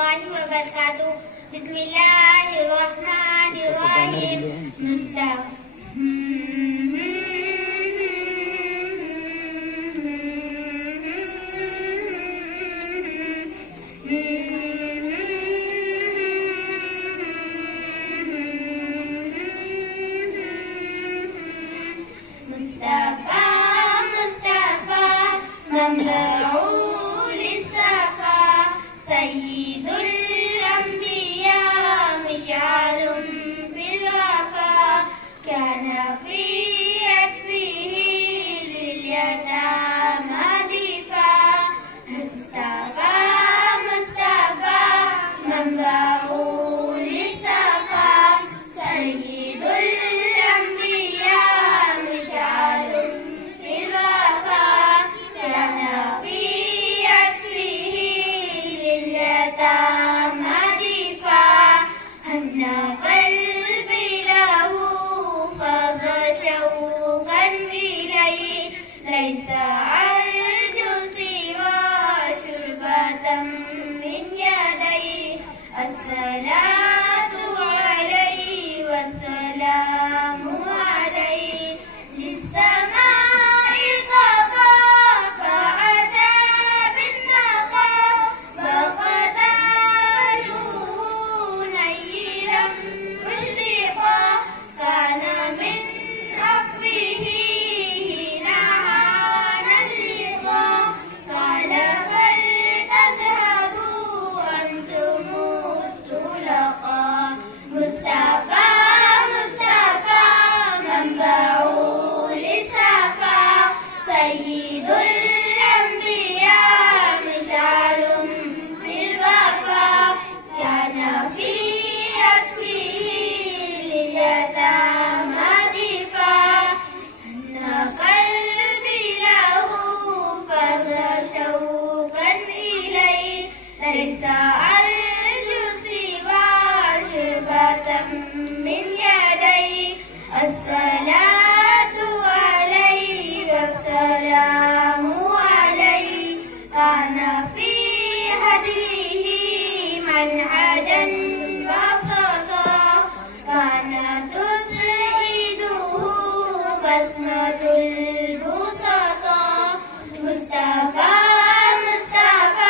الله وبركاته. بسم الله الرحمن الرحيم. مصطفى مصطفى منبع للصفا سيد الأنبياء مشعل في الوفا كان في عطفه لليتامى ضيفا مصطفى مصطفى منبع للصفا سيد الأنبياء مشعل في الوفا كان في عطفه لليتامى ضيفا أن قلبي له فاض شوقا إليه ليس أرجو سوى شربة من يديه الصلاة عليه والسلام عليه للسماء طغى فأتى بالنقى فقتاله نيرا مشرقا كان من عفوه نهانا اللقاء قال فلتذهبوا أنتم الطلقاء مصطفى مصطفى منبع للصفا سيد الأنبياء مشعل في الوفا كان في عطفه لليتامى ضيفا أن قلبي له فاض شوقا إليه ليس أرجو سوى شربة من يديه الصلاة عليه والسلام عليه كان في هديه منهجا بسطا كان